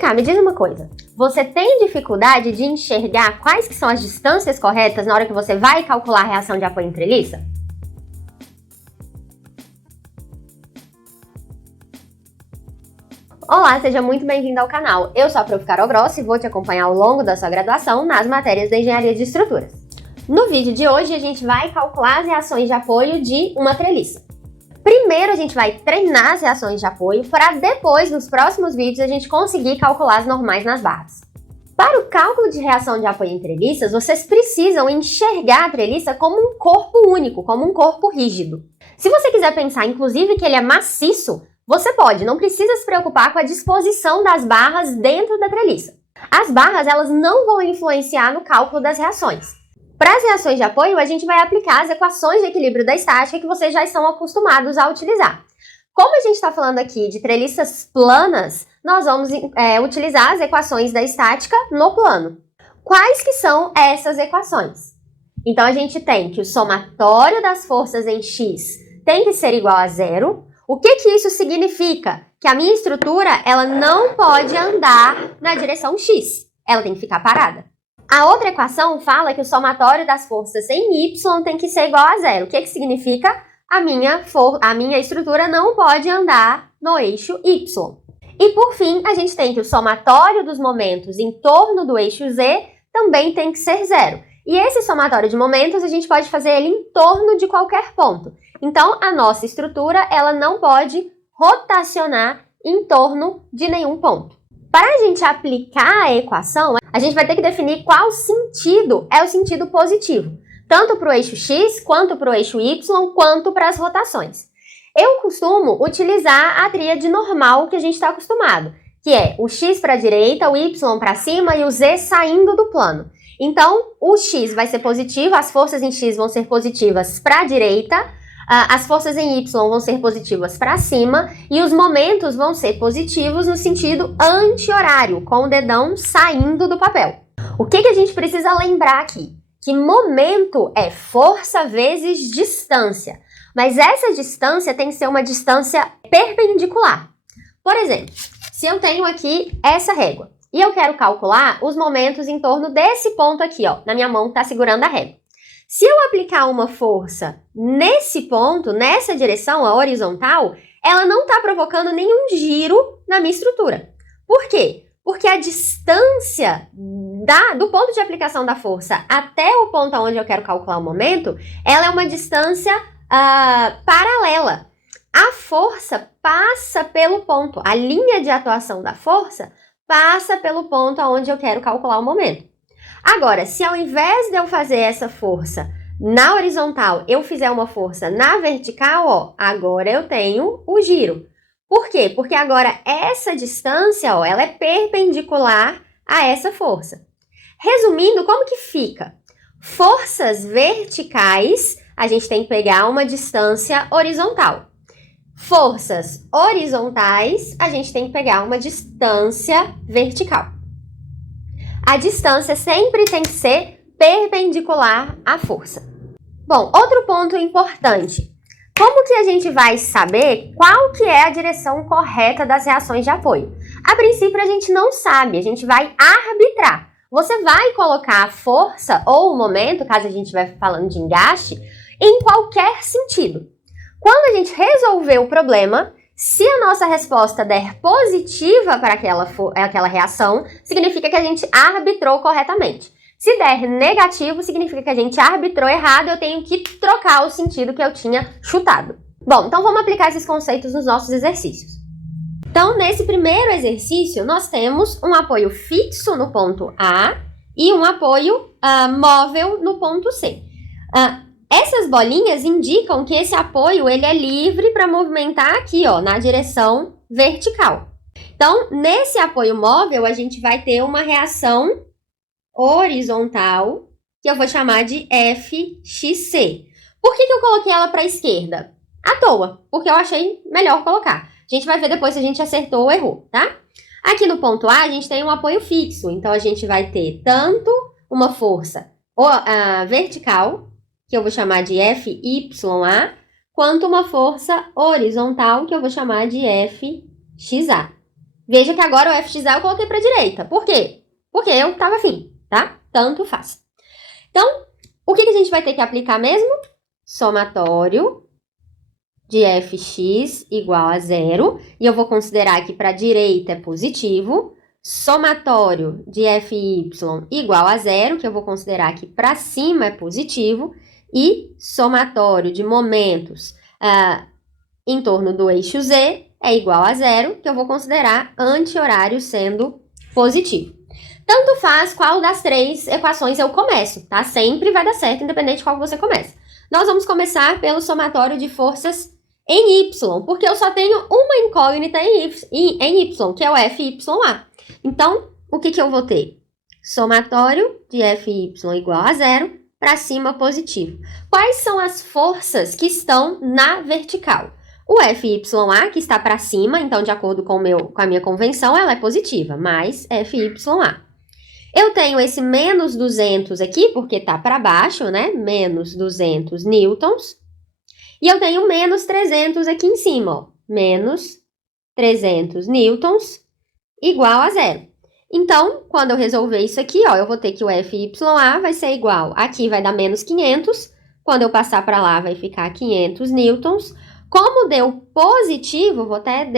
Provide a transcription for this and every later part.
cá, me diz uma coisa. Você tem dificuldade de enxergar quais que são as distâncias corretas na hora que você vai calcular a reação de apoio em treliça? Olá, seja muito bem-vindo ao canal. Eu sou a Prof. Carol Grossi e vou te acompanhar ao longo da sua graduação nas matérias da Engenharia de Estruturas. No vídeo de hoje, a gente vai calcular as reações de apoio de uma treliça. Primeiro, a gente vai treinar as reações de apoio para depois, nos próximos vídeos, a gente conseguir calcular as normais nas barras. Para o cálculo de reação de apoio em treliças, vocês precisam enxergar a treliça como um corpo único, como um corpo rígido. Se você quiser pensar, inclusive, que ele é maciço, você pode, não precisa se preocupar com a disposição das barras dentro da treliça. As barras, elas não vão influenciar no cálculo das reações. Para as reações de apoio, a gente vai aplicar as equações de equilíbrio da estática que vocês já estão acostumados a utilizar. Como a gente está falando aqui de treliças planas, nós vamos utilizar as equações da estática no plano. Quais que são essas equações? Então, a gente tem que o somatório das forças em x tem que ser igual a zero. O que isso significa? Que a minha estrutura ela não pode andar na direção x, ela tem que ficar parada. A outra equação fala que o somatório das forças em y tem que ser igual a zero. O que significa? A minha estrutura não pode andar no eixo y. E por fim, a gente tem que o somatório dos momentos em torno do eixo z também tem que ser zero. E esse somatório de momentos a gente pode fazer ele em torno de qualquer ponto. Então, a nossa estrutura ela não pode rotacionar em torno de nenhum ponto. Para a gente aplicar a equação, a gente vai ter que definir qual sentido é o sentido positivo, tanto para o eixo x, quanto para o eixo y, quanto para as rotações. Eu costumo utilizar a tríade normal que a gente está acostumado, que é o x para a direita, o y para cima e o z saindo do plano. Então, o x vai ser positivo, as forças em x vão ser positivas para a direita, as forças em y vão ser positivas para cima e os momentos vão ser positivos no sentido anti-horário, com o dedão saindo do papel. O que a gente precisa lembrar aqui? Que momento é força vezes distância, mas essa distância tem que ser uma distância perpendicular. Por exemplo, se eu tenho aqui essa régua e eu quero calcular os momentos em torno desse ponto aqui, ó, na minha mão que está segurando a régua. Se eu aplicar uma força nesse ponto, nessa direção, a horizontal, ela não está provocando nenhum giro na minha estrutura. Por quê? Porque a distância do ponto de aplicação da força até o ponto onde eu quero calcular o momento, ela é uma distância paralela. A força passa pelo ponto, a linha de atuação da força passa pelo ponto onde eu quero calcular o momento. Agora, se ao invés de eu fazer essa força na horizontal, eu fizer uma força na vertical, ó, agora eu tenho o giro. Por quê? Porque agora essa distância, ó, ela é perpendicular a essa força. Resumindo, como que fica? Forças verticais, a gente tem que pegar uma distância horizontal. Forças horizontais, a gente tem que pegar uma distância vertical. A distância sempre tem que ser perpendicular à força. Bom, outro ponto importante. Como que a gente vai saber qual que é a direção correta das reações de apoio? A princípio, a gente não sabe, a gente vai arbitrar. Você vai colocar a força ou o momento, caso a gente estiver falando de engaste, em qualquer sentido. Quando a gente resolver o problema, se a nossa resposta der positiva para aquela reação, significa que a gente arbitrou corretamente. Se der negativo, significa que a gente arbitrou errado, eu tenho que trocar o sentido que eu tinha chutado. Bom, então vamos aplicar esses conceitos nos nossos exercícios. Então, nesse primeiro exercício, nós temos um apoio fixo no ponto A e um apoio móvel no ponto C. Essas bolinhas indicam que esse apoio ele é livre para movimentar aqui, ó, na direção vertical. Então, nesse apoio móvel, a gente vai ter uma reação horizontal, que eu vou chamar de FXC. Por que eu coloquei ela para a esquerda? À toa, porque eu achei melhor colocar. A gente vai ver depois se a gente acertou ou errou, tá? Aqui no ponto A, a gente tem um apoio fixo, então a gente vai ter tanto uma força vertical, que eu vou chamar de FYA, quanto uma força horizontal, que eu vou chamar de FXA. Veja que agora o FXA eu coloquei para a direita. Por quê? Porque eu estava afim, tá? Tanto faz. Então, o que a gente vai ter que aplicar mesmo? Somatório de fx igual a 0. E eu vou considerar que para a direita é positivo. Somatório de fy igual a 0, que eu vou considerar que para cima é positivo. E somatório de momentos em torno do eixo z é igual a 0, que eu vou considerar anti-horário sendo positivo. Tanto faz qual das três equações eu começo, tá? Sempre vai dar certo, independente de qual você começa. Nós vamos começar pelo somatório de forças em y, porque eu só tenho uma incógnita em y, que é o FYA. Então, o que eu vou ter? Somatório de FY igual a 0, para cima positivo. Quais são as forças que estão na vertical? O FYA, que está para cima, então, de acordo com a minha convenção, ela é positiva, mais FYA. Eu tenho esse menos 200 aqui, porque está para baixo, né? Menos 200 newtons. E eu tenho menos 300 aqui em cima, ó. Menos 300 newtons igual a 0. Então, quando eu resolver isso aqui, ó, eu vou ter que o FYA vai ser igual, aqui vai dar menos 500, quando eu passar para lá vai ficar 500 newtons. Como deu positivo, vou até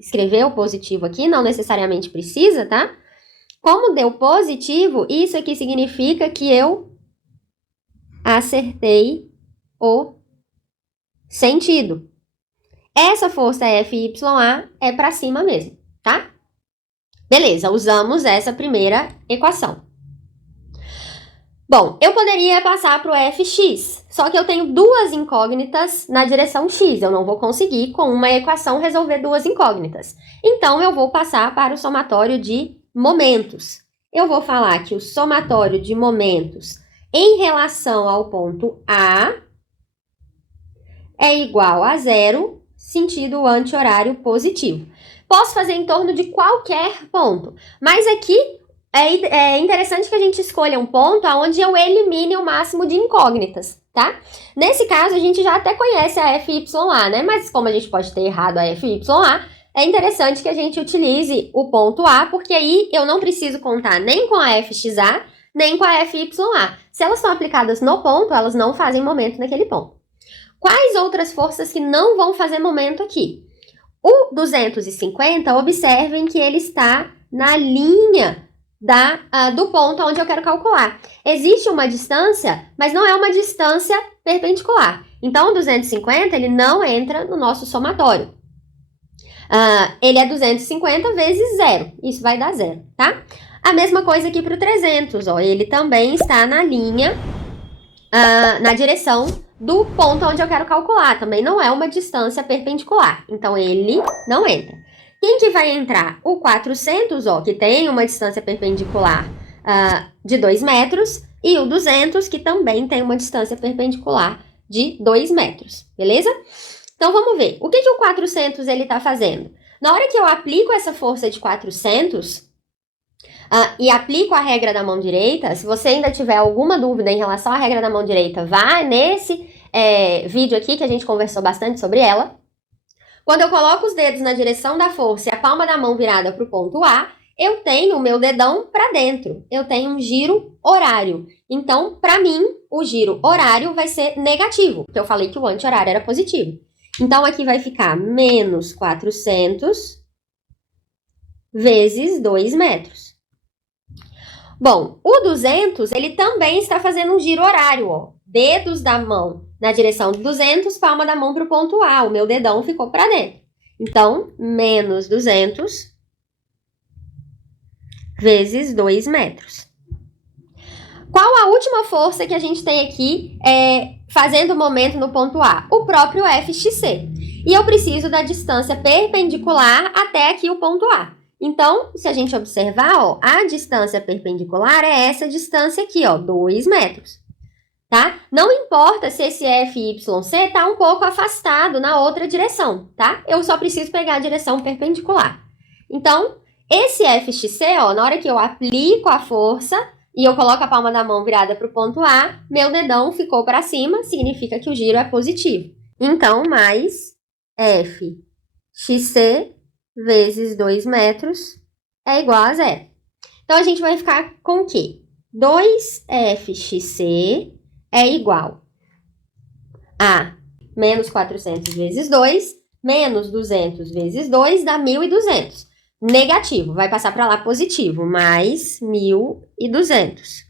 escrever o positivo aqui, não necessariamente precisa, tá? Como deu positivo, isso aqui significa que eu acertei o sentido. Essa força FYA é para cima mesmo, tá? Beleza, usamos essa primeira equação. Bom, eu poderia passar para o Fx, só que eu tenho duas incógnitas na direção x. Eu não vou conseguir, com uma equação, resolver duas incógnitas. Então, eu vou passar para o somatório de momentos. Eu vou falar que o somatório de momentos em relação ao ponto A é igual a 0, sentido anti-horário positivo. Posso fazer em torno de qualquer ponto, mas aqui é interessante que a gente escolha um ponto onde eu elimine o máximo de incógnitas, tá? Nesse caso, a gente já até conhece a FYA, né? Mas como a gente pode ter errado a FYA, é interessante que a gente utilize o ponto A, porque aí eu não preciso contar nem com a FXA, nem com a FYA. Se elas são aplicadas no ponto, elas não fazem momento naquele ponto. Quais outras forças que não vão fazer momento aqui? O 250, observem que ele está na linha do ponto onde eu quero calcular. Existe uma distância, mas não é uma distância perpendicular. Então, o 250, ele não entra no nosso somatório. Ele é 250 vezes 0. Isso vai dar 0, tá? A mesma coisa aqui para o 300, ó. Ele também está na linha, na direção do ponto onde eu quero calcular. Também não é uma distância perpendicular. Então, ele não entra. Quem que vai entrar? O 400, ó, que tem uma distância perpendicular de 2 metros. E o 200, que também tem uma distância perpendicular de 2 metros. Beleza? Então, vamos ver. O que o 400 ele está fazendo? Na hora que eu aplico essa força de 400... e aplico a regra da mão direita, se você ainda tiver alguma dúvida em relação à regra da mão direita, vá nesse vídeo aqui que a gente conversou bastante sobre ela. Quando eu coloco os dedos na direção da força e a palma da mão virada para o ponto A, eu tenho o meu dedão para dentro. Eu tenho um giro horário. Então, para mim, o giro horário vai ser negativo, porque eu falei que o anti-horário era positivo. Então, aqui vai ficar menos 400 vezes 2 metros. Bom, o 200, ele também está fazendo um giro horário, ó. Dedos da mão na direção do 200, palma da mão para o ponto A. O meu dedão ficou para dentro. Então, menos 200 vezes 2 metros. Qual a última força que a gente tem aqui fazendo o momento no ponto A? O próprio FXC. E eu preciso da distância perpendicular até aqui o ponto A. Então, se a gente observar, ó, a distância perpendicular é essa distância aqui, ó, 2 metros. Tá? Não importa se esse FYC está um pouco afastado na outra direção, tá? Eu só preciso pegar a direção perpendicular. Então, esse FXC, ó, na hora que eu aplico a força e eu coloco a palma da mão virada para o ponto A, meu dedão ficou para cima, significa que o giro é positivo. Então, mais FXC vezes 2 metros é igual a zero. Então, a gente vai ficar com o quê? 2FXC é igual a menos 400 vezes 2, menos 200 vezes 2 dá 1.200. Negativo, vai passar para lá positivo, mais 1.200.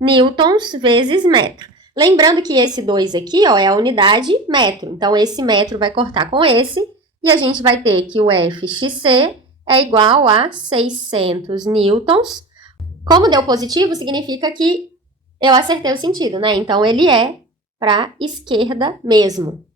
Newtons vezes metro. Lembrando que esse 2 aqui, ó, é a unidade metro. Então, esse metro vai cortar com esse, e a gente vai ter que o FXC é igual a 600 newtons. Como deu positivo, significa que eu acertei o sentido, né? Então, ele é para a esquerda mesmo.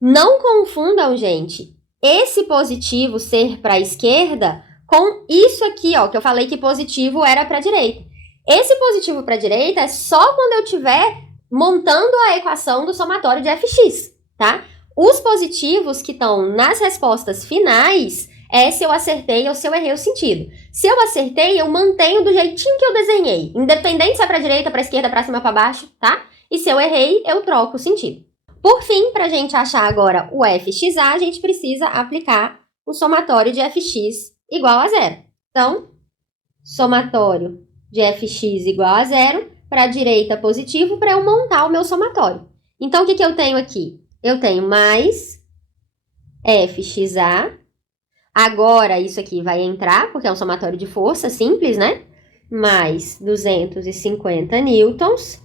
Não confundam, gente, esse positivo ser para a esquerda com isso aqui, ó, que eu falei que positivo era para a direita. Esse positivo para a direita é só quando eu estiver montando a equação do somatório de fx, tá? Os positivos que estão nas respostas finais é se eu acertei ou se eu errei o sentido. Se eu acertei, eu mantenho do jeitinho que eu desenhei, independente se é para a direita, para a esquerda, para cima, para baixo, tá? E se eu errei, eu troco o sentido. Por fim, para a gente achar agora o fxa, a gente precisa aplicar o somatório de fx igual a zero. Então, somatório de fx igual a zero, para a direita positivo, para eu montar o meu somatório. Então, o que eu tenho aqui? Eu tenho mais fxa. Agora, isso aqui vai entrar, porque é um somatório de força simples, né? Mais 250 newtons.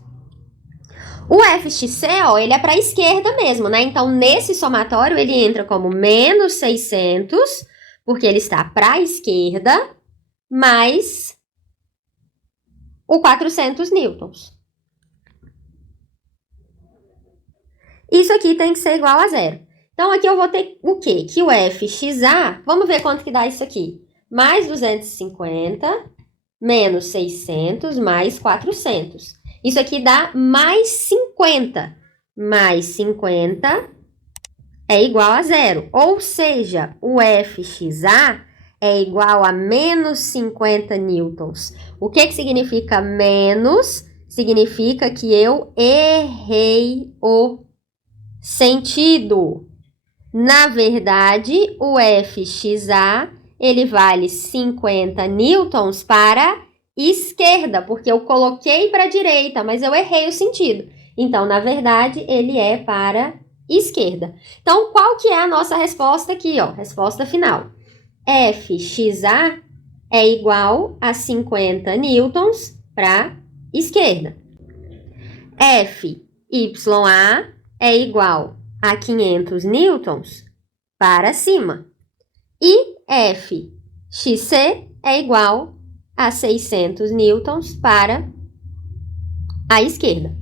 O FXC, ó, ele é para a esquerda mesmo, né? Então, nesse somatório, ele entra como menos 600, porque ele está para a esquerda, mais o 400 newtons. Isso aqui tem que ser igual a zero. Então, aqui eu vou ter o quê? Que o FXA, vamos ver quanto que dá isso aqui. Mais 250, menos 600, mais 400. Isso aqui dá mais 50. Mais 50 é igual a zero. Ou seja, o FXA é igual a menos 50 newtons. O que significa menos? Significa que eu errei o sentido. Na verdade, o FXA, ele vale 50 newtons para esquerda, porque eu coloquei para a direita, mas eu errei o sentido. Então, na verdade, ele é para esquerda. Então, qual que é a nossa resposta aqui, ó? Resposta final. FXA é igual a 50 newtons para esquerda. FYA é igual a 500 newtons para cima. E FXC é igual a 600 newtons para a esquerda.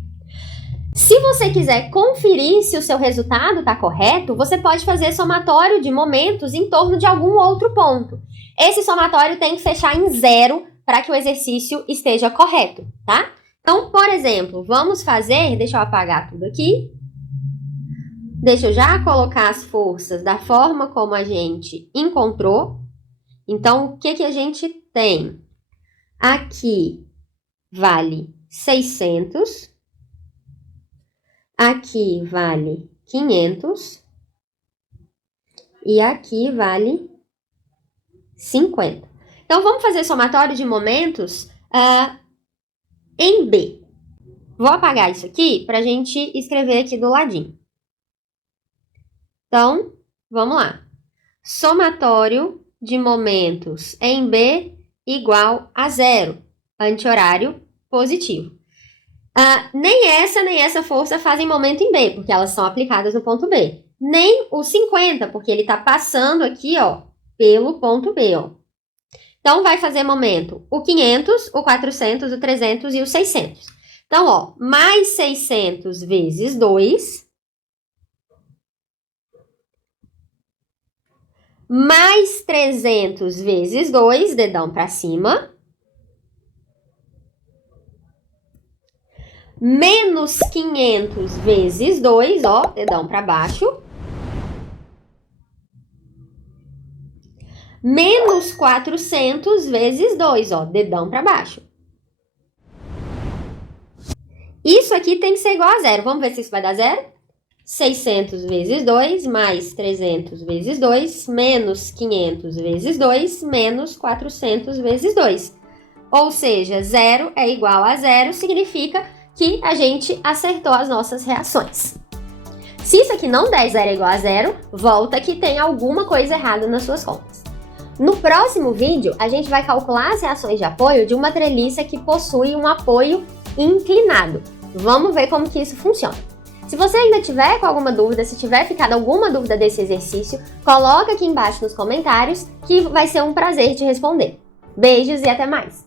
Se você quiser conferir se o seu resultado está correto, você pode fazer somatório de momentos em torno de algum outro ponto. Esse somatório tem que fechar em zero para que o exercício esteja correto, tá? Então, por exemplo, vamos fazer, deixa eu apagar tudo aqui. Deixa eu já colocar as forças da forma como a gente encontrou. Então, o que a gente tem? Aqui vale 600. Aqui vale 500. E aqui vale 50. Então, vamos fazer somatório de momentos em B. Vou apagar isso aqui para a gente escrever aqui do ladinho. Então, vamos lá. Somatório de momentos em B igual a zero. Anti-horário positivo. Nem essa força fazem momento em B, porque elas são aplicadas no ponto B. Nem o 50, porque ele está passando aqui, ó, pelo ponto B, ó. Então, vai fazer momento o 500, o 400, o 300 e o 600. Então, ó, mais 600 vezes 2, mais 300 vezes 2, dedão para cima, menos 500 vezes 2, ó, dedão para baixo, menos 400 vezes 2, ó, dedão para baixo. Isso aqui tem que ser igual a zero. Vamos ver se isso vai dar zero? 600 vezes 2 mais 300 vezes 2 menos 500 vezes 2 menos 400 vezes 2. Ou seja, 0 é igual a 0, significa que a gente acertou as nossas reações. Se isso aqui não der 0 é igual a 0, volta que tem alguma coisa errada nas suas contas. No próximo vídeo, a gente vai calcular as reações de apoio de uma treliça que possui um apoio inclinado. Vamos ver como que isso funciona. Se você ainda tiver com alguma dúvida, se tiver ficado alguma dúvida desse exercício, coloca aqui embaixo nos comentários que vai ser um prazer te responder. Beijos e até mais!